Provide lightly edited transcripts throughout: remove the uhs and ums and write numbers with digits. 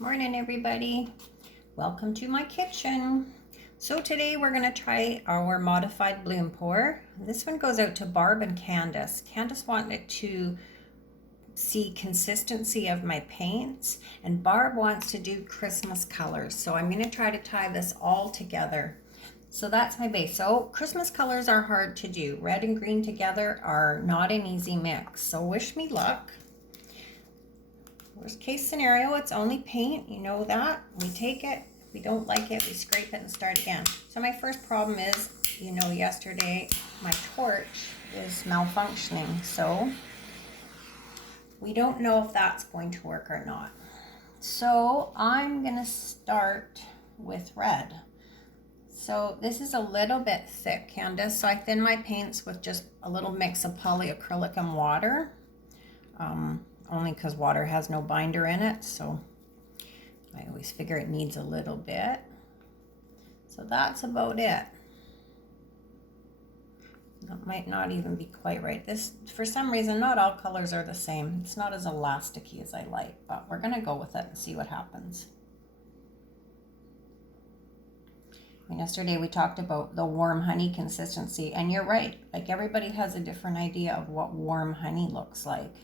Morning, everybody. Welcome to my kitchen. So today we're going to try our modified bloom pour. This one goes out to Barb and Candice. Candice wanted to see consistency of my paints, and Barb wants to do Christmas colors. So I'm going to try to tie this all together. So that's my base. So Christmas colors are hard to do. Red and green together are not an easy mix. So wish me luck. Worst case scenario, it's only paint. You know that. We take it. If we don't like it, we scrape it and start again. So my first problem is, yesterday my torch is malfunctioning. So we don't know if that's going to work or not. So I'm going to start with red. So this is a little bit thick, Candice. So I thin my paints with just a little mix of polyacrylic and water. Only because water has no binder in it, so I always figure it needs a little bit. So that's about it. That might not even be quite right. This, for some reason, not all colors are the same. It's not as elasticy as I like, but we're gonna go with it and see what happens. Yesterday we talked about the warm honey consistency, and you're right, like everybody has a different idea of what warm honey looks like.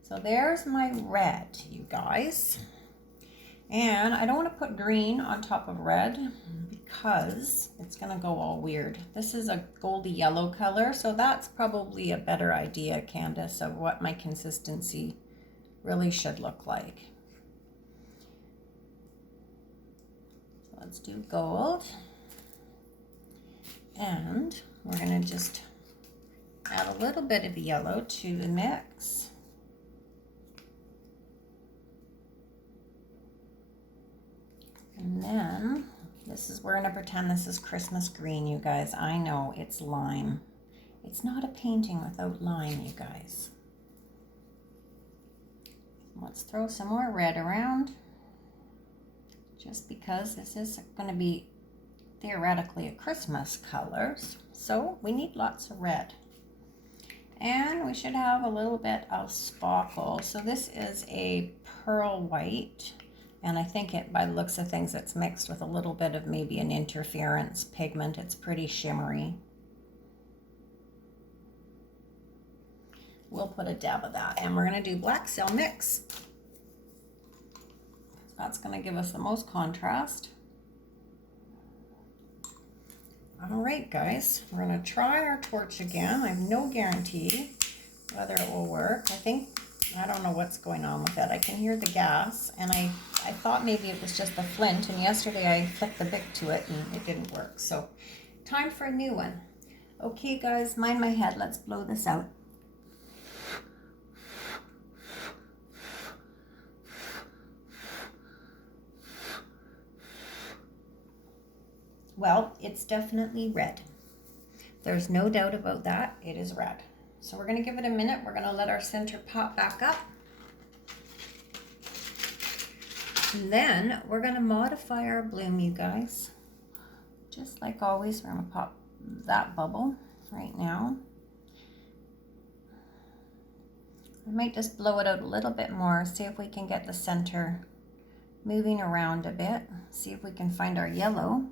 So there's my red, you guys. And I don't want to put green on top of red because it's going to go all weird. This is a goldy yellow color, so that's probably a better idea, Candice, of what my consistency really should look like. So let's do gold. And we're going to just add a little bit of yellow to the mix. And then we're gonna pretend this is Christmas green, you guys. I know it's lime. It's not a painting without lime, you guys. Let's throw some more red around, just because this is gonna be theoretically a Christmas color. So we need lots of red. And we should have a little bit of sparkle. So this is a pearl white. And I think it, by the looks of things, it's mixed with a little bit of maybe an interference pigment. It's pretty shimmery. We'll put a dab of that. And we're going to do black cell mix. That's going to give us the most contrast. All right, guys. We're going to try our torch again. I have no guarantee whether it will work. I don't know what's going on with it. I can hear the gas, and I thought maybe it was just the flint, and yesterday I flicked the Bic to it and it didn't work. So time for a new one. Okay, guys, mind my head. Let's blow this out. Well, it's definitely red. There's no doubt about that. It is red. So we're going to give it a minute. We're going to let our center pop back up. And then we're going to modify our bloom, you guys. Just like always, we're going to pop that bubble right now. I might just blow it out a little bit more, see if we can get the center moving around a bit. See if we can find our yellow.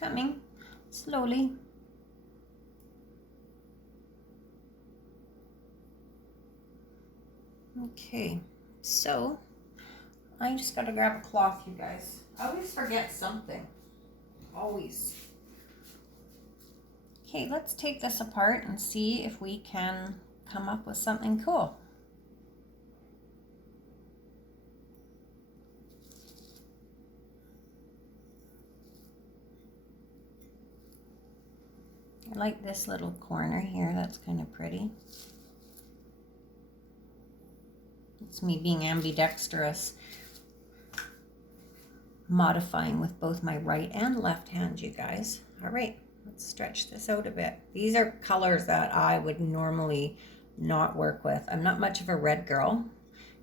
Coming slowly. Okay, so I just got to grab a cloth, you guys. I always forget something. Always. Okay, let's take this apart and see if we can come up with something cool. I like this little corner here. That's kind of pretty. It's me being ambidextrous, modifying with both my right and left hand, you guys. All right, let's stretch this out a bit. These are colors that I would normally not work with. I'm not much of a red girl.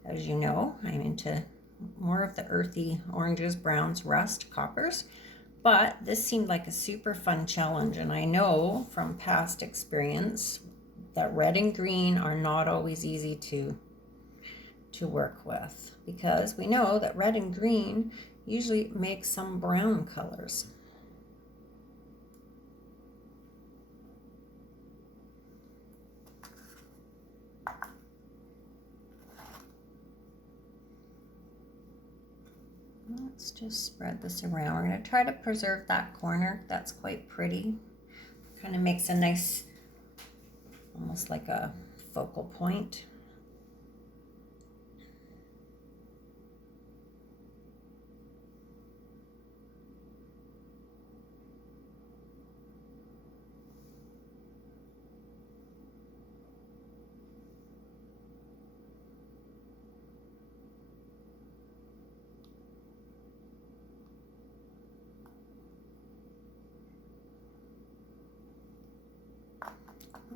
As you know, I'm into more of the earthy oranges, browns, rust, coppers. But this seemed like a super fun challenge, and I know from past experience that red and green are not always easy to work with, because we know that red and green usually make some brown colors. Let's just spread this around. We're going to try to preserve that corner. That's quite pretty. Kind of makes a nice, almost like a focal point.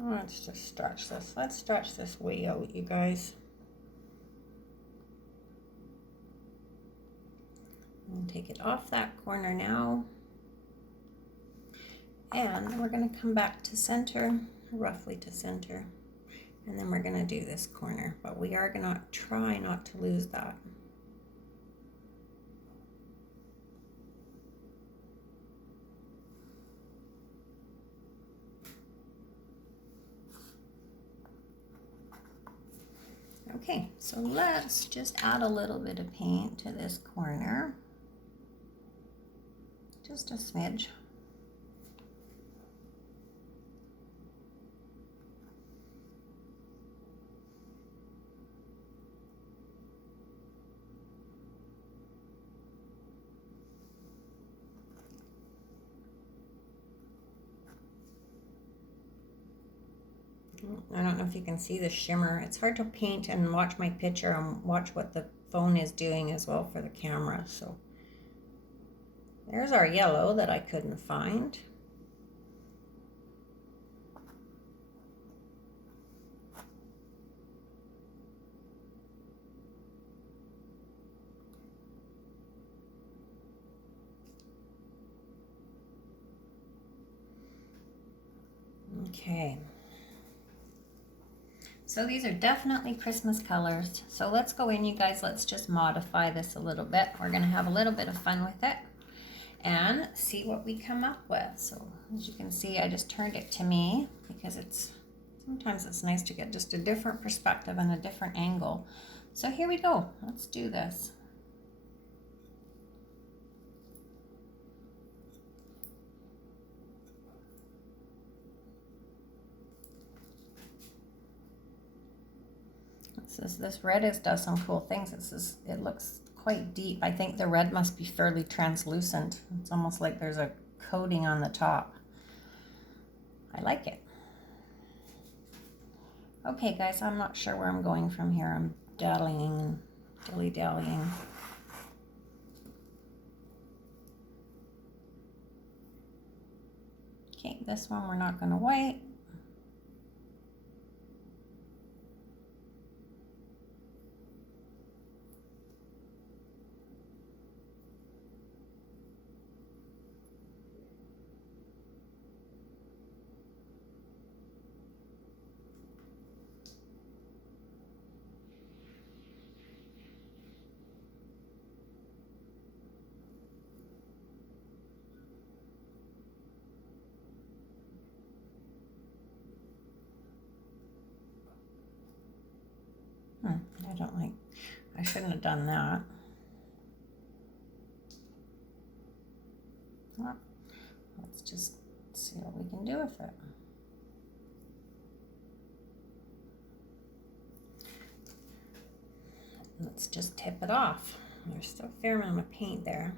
Let's just stretch this. Let's stretch this way out, you guys. And take it off that corner now. And we're going to come back to center, roughly to center. And then we're going to do this corner, but we are going to try not to lose that. Okay, so let's just add a little bit of paint to this corner. Just a smidge. I don't know if you can see the shimmer. It's hard to paint and watch my picture and watch what the phone is doing as well for the camera. So there's our yellow that I couldn't find. Okay. So these are definitely Christmas colors. So let's go in, you guys. Let's just modify this a little bit. We're going to have a little bit of fun with it and see what we come up with. So as you can see, I just turned it to me because sometimes it's nice to get just a different perspective and a different angle. So here we go. Let's do this. This red does some cool things. It looks quite deep. I think the red must be fairly translucent. It's almost like there's a coating on the top. I like it. Okay, guys, I'm not sure where I'm going from here. I'm dallying and dilly-dallying. Okay, this one we're not going to white. I shouldn't have done that. Well, let's just see what we can do with it. Let's just tip it off. There's still a fair amount of paint there.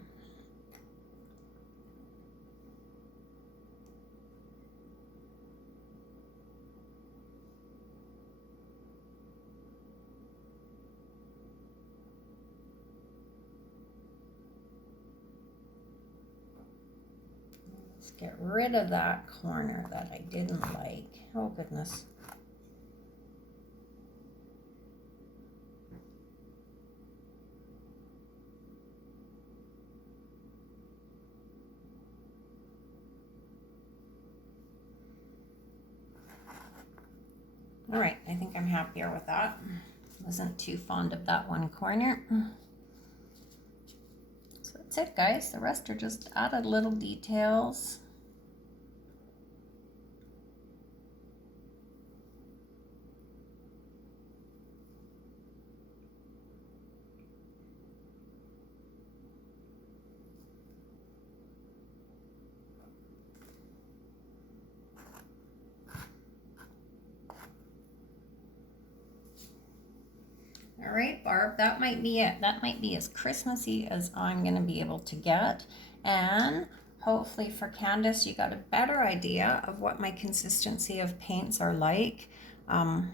Let's get rid of that corner that I didn't like. Oh goodness. happier with that. Wasn't too fond of that one corner. So that's it, guys. The rest are just added little details. All right, Barb, that might be it. That might be as Christmassy as I'm going to be able to get. And hopefully for Candice, you got a better idea of what my consistency of paints are like. I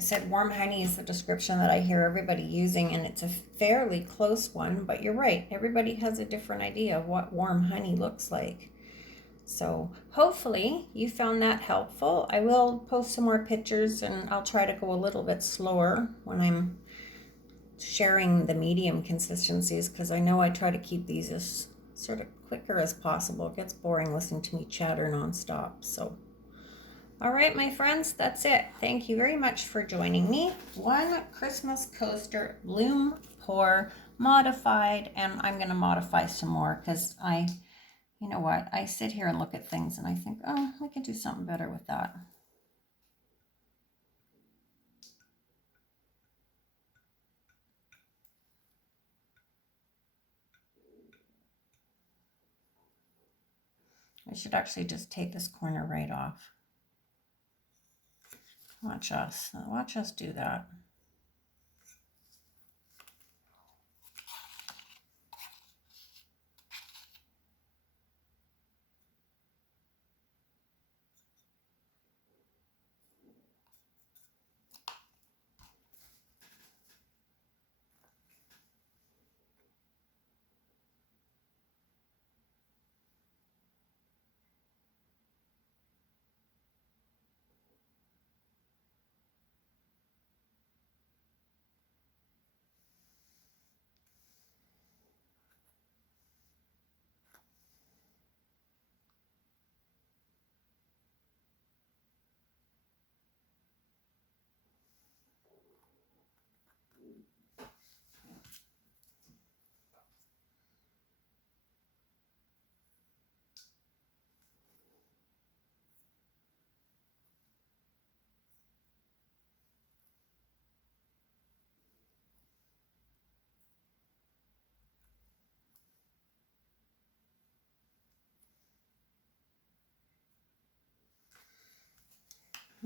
said warm honey is the description that I hear everybody using, and it's a fairly close one, but you're right. Everybody has a different idea of what warm honey looks like. So hopefully you found that helpful. I will post some more pictures, and I'll try to go a little bit slower when I'm sharing the medium consistencies, because I know I try to keep these as sort of quicker as possible. It gets boring listening to me chatter nonstop. So all right, my friends, that's it. Thank you very much for joining me. One Christmas coaster, bloom, pour, modified, and I'm going to modify some more because you know what, I sit here and look at things and I think, oh, I could do something better with that. I should actually just take this corner right off. Watch us do that.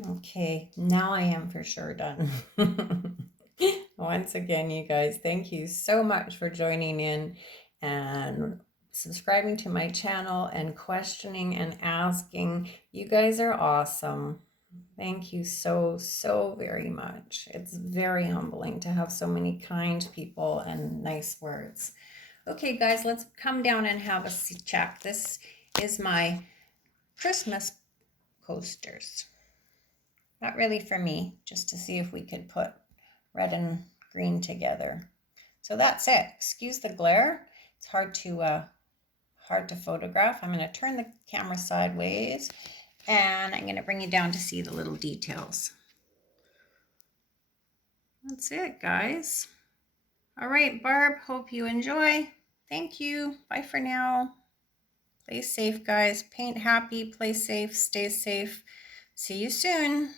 Okay, now I am for sure done. Once again, you guys, thank you so much for joining in and subscribing to my channel and questioning and asking. You guys are awesome. Thank you so, so very much. It's very humbling to have so many kind people and nice words. Okay, guys, let's come down and have a check. This is my Christmas coasters. Not really for me, just to see if we could put red and green together. So that's it. Excuse the glare. It's hard to photograph. I'm going to turn the camera sideways, and I'm going to bring you down to see the little details. That's it, guys. All right, Barb, hope you enjoy. Thank you. Bye for now. Play safe, guys. Paint happy, play safe, stay safe. See you soon.